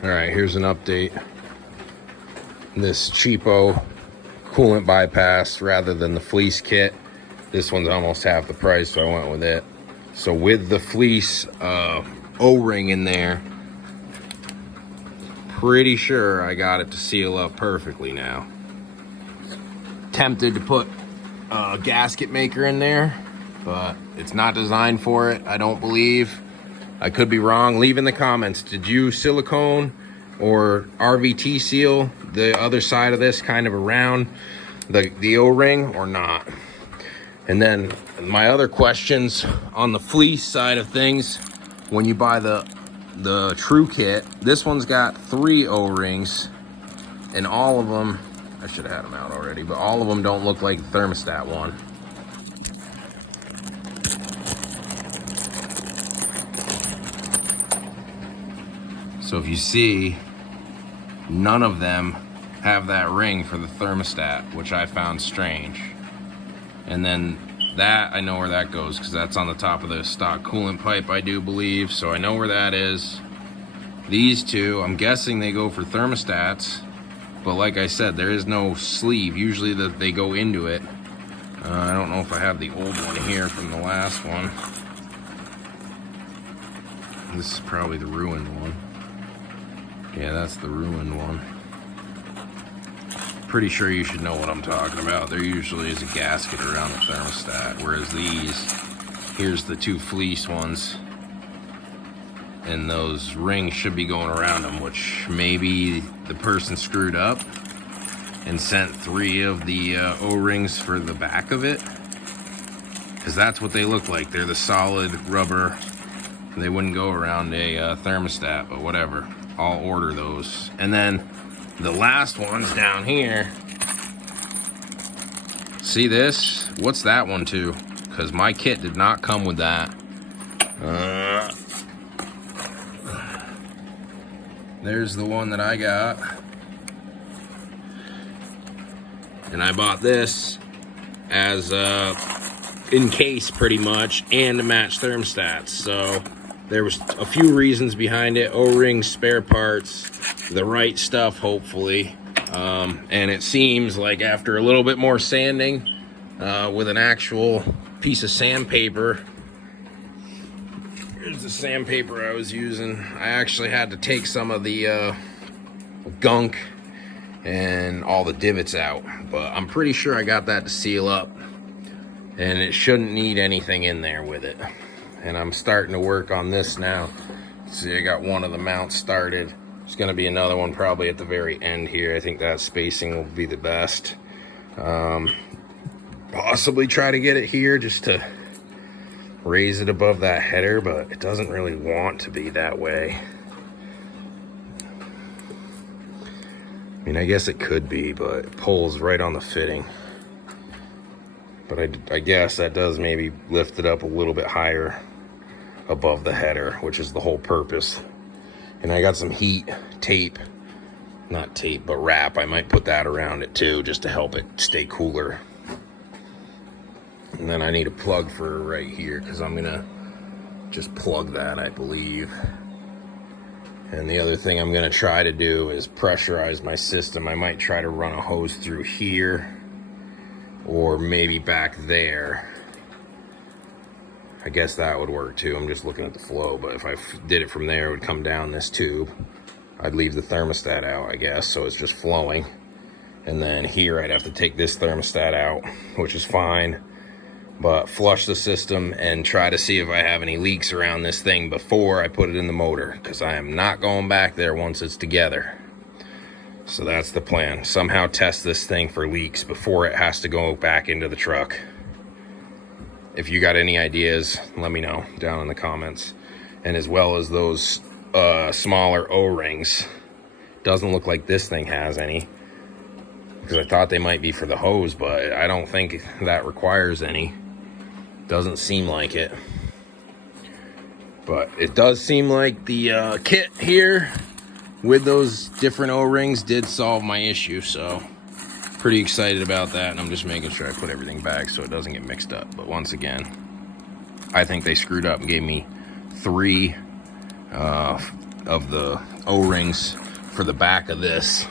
All right, here's an update. This cheapo coolant bypass rather than the fleece kit. This one's almost half the price, so I went with it. So with the fleece O-ring in there, pretty sure I got it to seal up perfectly now. Tempted to put a gasket maker in there, but it's not designed for it, I don't believe. I could be wrong. Leave in the comments, did you silicone or RVT seal the other side of this kind of around the O-ring or not? And then my other questions on the fleece side of things, when you buy the true kit, this one's got 3 O-rings, and all of them, I should have had them out already, but all of them don't look like the thermostat one. So if you see, none of them have that ring for the thermostat, which I found strange. And then that, I know where that goes because that's on the top of the stock coolant pipe, I do believe. So I know where that is. These two, I'm guessing they go for thermostats. But like I said, there is no sleeve. Usually they go into it. I don't know if I have the old one here from the last one. This is probably the ruined one. Yeah, that's the ruined one. Pretty sure you should know what I'm talking about. There usually is a gasket around the thermostat, whereas these, here's the 2 fleece ones, and those rings should be going around them, which maybe the person screwed up and sent 3 of the O-rings for the back of it, because that's what they look like. They're the solid rubber. They wouldn't go around a thermostat, but whatever. I'll order those. And then the last one's down here. See this? What's that one to? Because my kit did not come with that. There's the one that I got. And I bought this as in case pretty much, and to match thermostats. So there was a few reasons behind it. O-rings, spare parts, the right stuff, hopefully. And it seems like after a little bit more sanding with an actual piece of sandpaper, here's the sandpaper I was using. I actually had to take some of the gunk and all the divots out, but I'm pretty sure I got that to seal up, and it shouldn't need anything in there with it. And I'm starting to work on this now. See, I got one of the mounts started. There's gonna be another one probably at the very end here. I think that spacing will be the best. Possibly try to get it here just to raise it above that header, but it doesn't really want to be that way. I mean, I guess it could be, but it pulls right on the fitting. But I guess that does maybe lift it up a little bit higher above the header, which is the whole purpose. And I got some heat tape, not tape, but wrap. I might put that around it too, just to help it stay cooler. And then I need a plug for right here, because I'm gonna just plug that, I believe. And the other thing I'm gonna try to do is pressurize my system. I might try to run a hose through here, or maybe back there. I guess that would work too. I'm just looking at the flow, but if I did it from there, it would come down this tube. I'd leave the thermostat out, I guess, so it's just flowing. And then here I'd have to take this thermostat out, which is fine, but flush the system and try to see if I have any leaks around this thing before I put it in the motor, because I am not going back there once it's together. So that's the plan. Somehow test this thing for leaks before it has to go back into the truck. If you got any ideas, let me know down in the comments. And as well as those smaller O-rings. Doesn't look like this thing has any, because I thought they might be for the hose, but I don't think that requires any. Doesn't seem like it. But it does seem like the kit here with those different O-rings did solve my issue, so pretty excited about that. And I'm just making sure I put everything back so it doesn't get mixed up. But once again, I think they screwed up and gave me 3 of the O-rings for the back of this,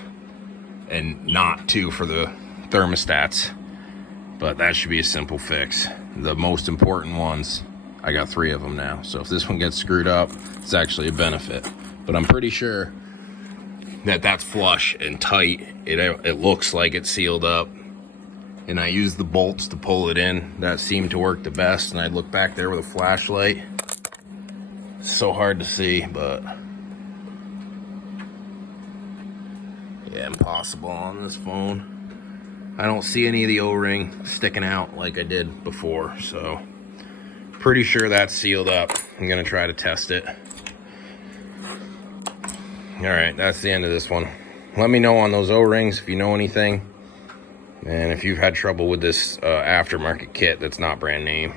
and not 2 for the thermostats. But that should be a simple fix. The most important ones, I got 3 of them now. So if this one gets screwed up, it's actually a benefit. But I'm pretty sure that that's flush and tight. It looks like it's sealed up. And I used the bolts to pull it in. That seemed to work the best. And I'd look back there with a flashlight. It's so hard to see, but yeah, impossible on this phone. I don't see any of the O-ring sticking out like I did before, so pretty sure that's sealed up. I'm gonna try to test it. All right, that's the end of this one. Let me know on those O-rings if you know anything, and if you've had trouble with this aftermarket kit that's not brand name.